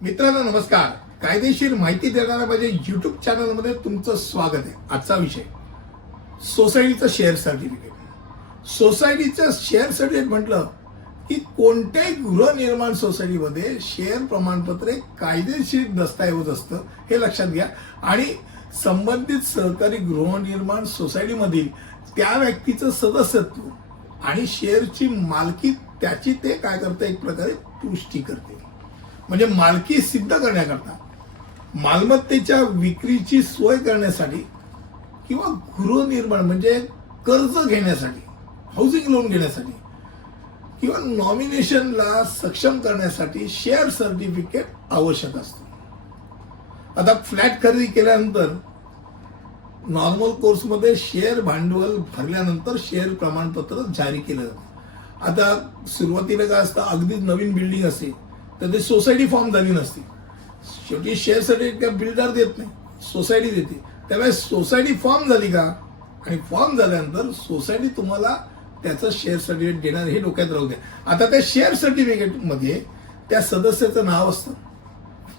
मित्रांनो नमस्कार. कायदेशीर माहिती देणाऱ्या माझ्या युट्यूब चॅनलमध्ये तुमचं स्वागत आहे. आजचा विषय सोसायटीचं शेअर सर्टिफिकेट. सोसायटीचं शेअर सर्टिफिकेट म्हटलं की कोणत्याही गृहनिर्माण सोसायटीमध्ये शेअर प्रमाणपत्र एक कायदेशीर दस्तऐवज असतं हे लक्षात घ्या. आणि संबंधित सहकारी गृहनिर्माण सोसायटीमधील त्या व्यक्तीचं सदस्यत्व आणि शेअरची मालकी त्याची ते काय करते, एक प्रकारे पुष्टी करते. म्हणजे मालकी सिद्ध करण्याकरता, मालमत्तेच्या विक्रीची सोय करण्यासाठी किंवा गृहनिर्माण म्हणजे कर्ज घेण्यासाठी, हाऊसिंग लोन घेण्यासाठी किंवा नॉमिनेशनला सक्षम करण्यासाठी शेअर सर्टिफिकेट आवश्यक असतं. आता फ्लॅट खरेदी केल्यानंतर नॉर्मल कोर्समध्ये शेअर भांडवल भरल्यानंतर शेअर प्रमाणपत्र जारी केलं जातं. आता सुरुवातीला काय असतं, अगदीच नवीन बिल्डिंग असेल तर ते सोसायटी फॉर्म झाली नसती. शेवटी शेअर सर्टिफिकेट बिल्डर देत नाही, सोसायटी देते. त्यामुळे सोसायटी फॉर्म झाली का, आणि फॉर्म झाल्यानंतर सोसायटी तुम्हाला त्याचं शेअर सर्टिफिकेट देणार हे डोक्यात राहू द्या. आता त्या शेअर सर्टिफिकेटमध्ये त्या सदस्याचं नाव असतं,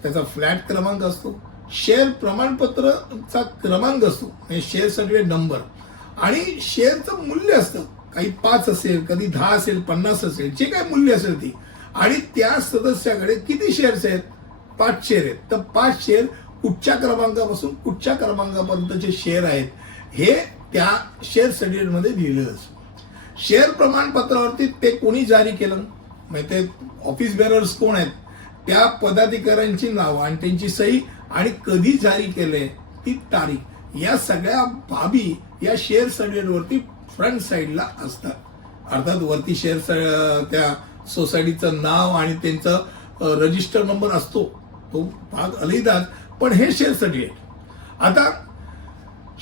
त्याचा फ्लॅट क्रमांक असतो, शेअर प्रमाणपत्रचा क्रमांक असतो म्हणजे शेअर सर्टिफिकेट नंबर, आणि शेअरचं मूल्य असतं. काही 5 असेल, कधी 10 असेल, 50 असेल, जे काही मूल्य असेल ती. आणि त्या सदस्याकडे किती शेअर्स आहेत, 5 शेअर आहेत. तर 5 शेअर कुठच्या क्रमांकापासून कुठच्या क्रमांकापर्यंतचे शेअर आहेत हे त्या शेअर सर्टिफिकेटमध्ये लिहिलेलं असतं. शेअर प्रमाणपत्रावरती ते कोणी जारी केलं, म्हणजे ते ऑफिस बेरर्स कोण आहेत, त्या पदाधिकाऱ्यांची नावं आणि त्यांची सही, आणि कधी जारी केले ती तारीख, या सगळ्या बाबी या शेअर सर्टिफिकेटवरती फ्रंट साईडला असतात. अर्थात वरती शेअर त्या सोसायटीचं नाव आणि त्यांचा रजिस्टर नंबर असतो, तो भाग अलैदाच. पण हे शेअर सर्टिफिकेट, आता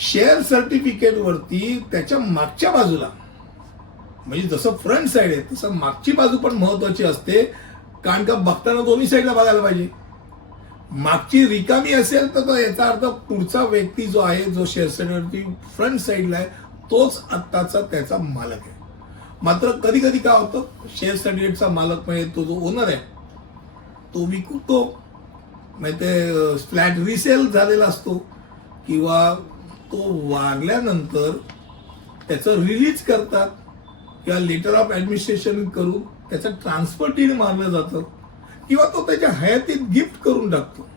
शेअर सर्टिफिकेटवरती त्याच्या मागच्या बाजूला, म्हणजे जसं फ्रंट साईड आहे तसं मागची बाजू पण महत्वाची असते. कारण का बघताना दोन्ही साईडला बघायला पाहिजे. मागची रिकामी असेल तर याचा अर्थ पुढचा व्यक्ती जो आहे, जो शेअर सर्टिफिकेटवरती फ्रंट साईडला आहे, तोच आत्ताचा त्याचा मालक आहे. मात्र कधी कधी काय होतं, शेअर सर्टिफिकेटचा मालक म्हणजे तो जो ओनर आहे तो विकतो, म्हणजे ते फ्लॅट रिसेल झालेला असतो, किंवा तो वारल्यानंतर त्याचं रिलीज करतात किंवा लेटर ऑफ ऍडमिनिस्ट्रेशन करून त्याचं ट्रान्सफर डीड मारलं जातं, किंवा तो त्याच्या हयातीत गिफ्ट करून टाकतो.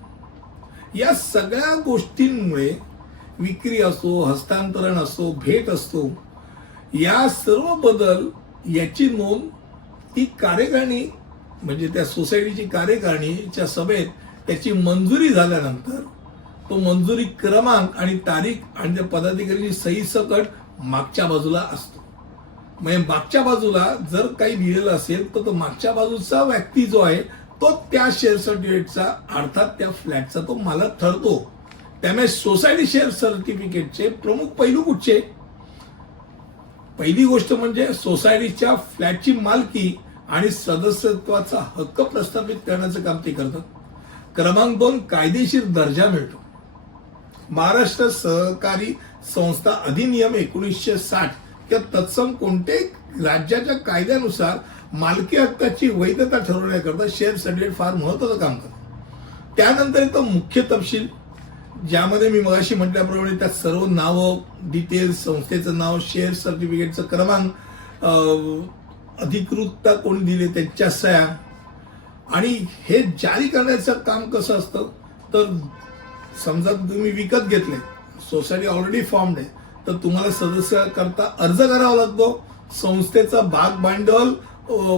या सगळ्या गोष्टींमुळे विक्री असो, हस्तांतरण असो, भेट असतो, या सर्व बदल याची नोंद ती कार्यकारिणी म्हणजे त्या सोसायटीची कार्यकारिणीच्या सभेत त्याची मंजुरी झाल्यानंतर तो मंजुरी क्रमांक आणि तारीख आणि त्या पदाधिकाऱ्याची सही सकट मागच्या बाजूला असतो. म्हणजे मागच्या बाजूला जर काही लिहिलेलं असेल तर तो मागच्या बाजूचा व्यक्ती जो आहे तो त्या शेअर सर्टिफिकेटचा, अर्थात त्या फ्लॅटचा तो मालक ठरतो. त्यामुळे सोसायटी शेअर सर्टिफिकेटचे प्रमुख पैलू कुठचे, पहिली गोष्ट म्हणजे सोसायटीच्या फ्लॅटची मालकी आणि सदस्यत्वाचा हक्क प्रस्थापित करण्याचं काम ते करतात. क्रमांक 2, कायदेशीर दर्जा मिळतो. महाराष्ट्र सहकारी संस्था अधिनियम 1960 किंवा तत्सम कोणत्याही राज्याच्या कायद्यानुसार मालकी हक्काची वैधता ठरवण्याकरता शेअर सर्टिफिकेट फार महत्वाचं काम करतं. त्यानंतर येतो मुख्य तपशील, ज्यामध्ये मी मगाशी म्हटल्याप्रमाणे त्यात सर्व नावं, डिटेल्स, संस्थेचं नाव, शेअर सर्टिफिकेटचं क्रमांक, अधिकृतता कोणी दिली त्यांच्या सह्या. आणि हे जारी करण्याचं काम कसं असतं, तर समजा तुम्ही विकत घेतले, सोसायटी ऑलरेडी फॉर्म्ड आहे, तर तुम्हाला सदस्य करता अर्ज करावा लागतो. संस्थेचा भाग भांडवल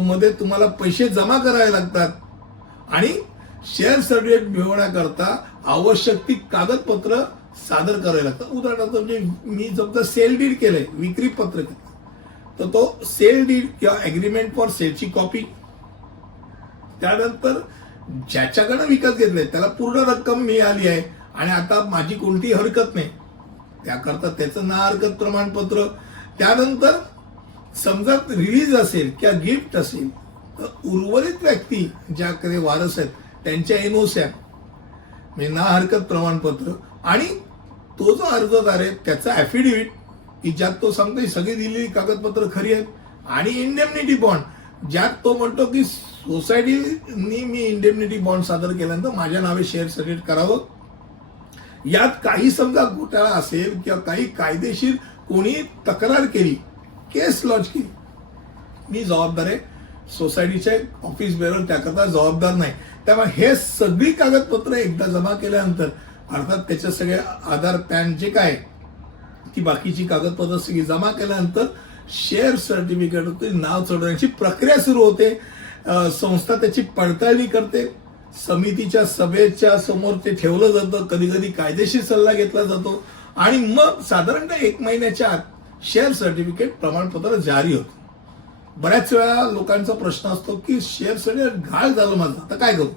मध्ये तुम्हाला पैसे जमा करावे लागतात, आणि शेअर सर्टिफिकेट मिळवण्याकरता आवश्यक ती कागदपत्र सादर करावी लागतात. उदाहरणार्थ म्हणजे मी समजा सेल डीड केलंय, विक्री पत्र केलं, तर तो सेल डीड किंवा अग्रीमेंट फॉर सेलची कॉपी, त्यानंतर ज्याच्याकडे विकत घेतलंय त्याला पूर्ण रक्कम मिळाली आहे आणि आता माझी कोणतीही हरकत नाही, त्याकरता त्याचं ना हरकत प्रमाणपत्र. त्यानंतर समजा रिलीज असेल किंवा गिफ्ट असेल तर उर्वरित व्यक्ती ज्याकडे वारस आहेत त्यांच्या एनओस्या म्हणजे ना हरकत प्रमाणपत्र, आणि तो जो अर्जदार आहे त्याचा ऍफिडेव्हिट की ज्यात तो सांगतो सगळी दिलेली कागदपत्र खरी आहेत, आणि इंडेमनिटी बॉन्ड ज्यात तो म्हणतो की सोसायटीनी मी इंडेमनिटी बॉन्ड सादर केल्यानंतर माझ्या नावे शेअर सर्टिफिकेट करावं. यात काही समजा घोटाळा असेल किंवा काही कायदेशीर कोणी तक्रार केली, केस लॉन्च केली, मी जबाबदार आहे. सोसायटीचे ऑफिस बेअर त्याकरता जबाबदार नाही. त्यामुळे हे सगळी कागदपत्र एकदा जमा केल्यानंतर, अर्थात त्याच्या सगळे आधार पॅन जे काय ती बाकीची कागदपत्र सगळी जमा केल्यानंतर शेअर सर्टिफिकेट नाव चढवण्याची प्रक्रिया सुरू होते. संस्था त्याची पडताळणी करते. समितीच्या सभेच्या समोर ते ठेवलं जातं. कधी कधी कायदेशीर सल्ला घेतला जातो आणि मग साधारणतः 1 महिन्याच्या आत शेअर सर्टिफिकेट प्रमाणपत्र जारी होतं. बऱ्याच वेळा लोकांचा प्रश्न असतो की शेअर सर्टिफिकेट घाळ झालं माझं, आता काय करू?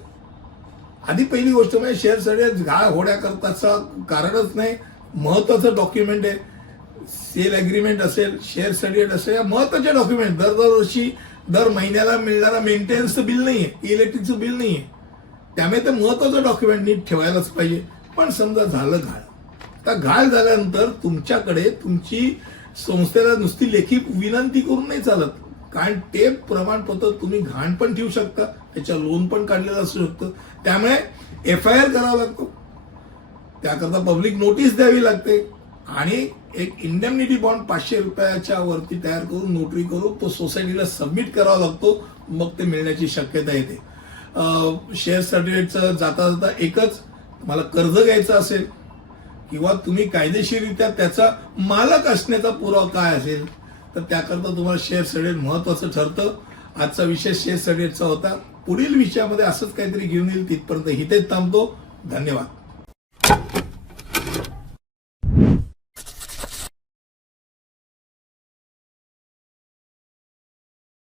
आधी पहिली गोष्ट म्हणजे शेअर सर्टिफिकेट घाळ होण्याकरताचं कारणच नाही. महत्वाचं डॉक्युमेंट आहे. सेल अग्रीमेंट असेल, शेअर सर्टिफिकेट असेल, या महत्वाचे डॉक्युमेंट. दरवर्षी दर महिन्याला मिळणारा मेंटेनन्सचं बिल नाहीये, इलेक्ट्रिकचं बिल नाहीये. त्यामुळे ते महत्वाचं डॉक्युमेंट नीट ठेवायलाच पाहिजे. पण समजा झालं घाळ, तर घाळ झाल्यानंतर तुमच्याकडे तुमची संस्थेला नुसती लेखी विनंती करून नाही चालत. कारण ते प्रमाणपत्र तुम्ही घाण पण ठेवू शकता, त्याच्या लोन पण काढलेलं असू शकतं. त्यामुळे FIR करावा लागतो. त्याकरता पब्लिक नोटीस द्यावी लागते आणि एक इंडेमनिटी बॉन्ड 500 रुपयाच्या वरती तयार करून नोटरी करून तो सोसायटीला सबमिट करावा लागतो. मग ते मिळण्याची शक्यता येते. शेअर सर्टिफिकेटचं जाता जाता एकच, तुम्हाला कर्ज घ्यायचं असेल किंवा तुम्ही कायदेशीररित्या त्याचा मालक असण्याचा पुरावा काय असेल तर त्याकरता तुम्हाला शेअर सर्टिफिकेट महत्वाचं ठरतं. आजचा विषय शेअर सर्टिफिकेटचा होता. पुढील विषयामध्ये असंच काहीतरी घेऊन येईल. तिथपर्यंत इथेच थांबतो. धन्यवाद.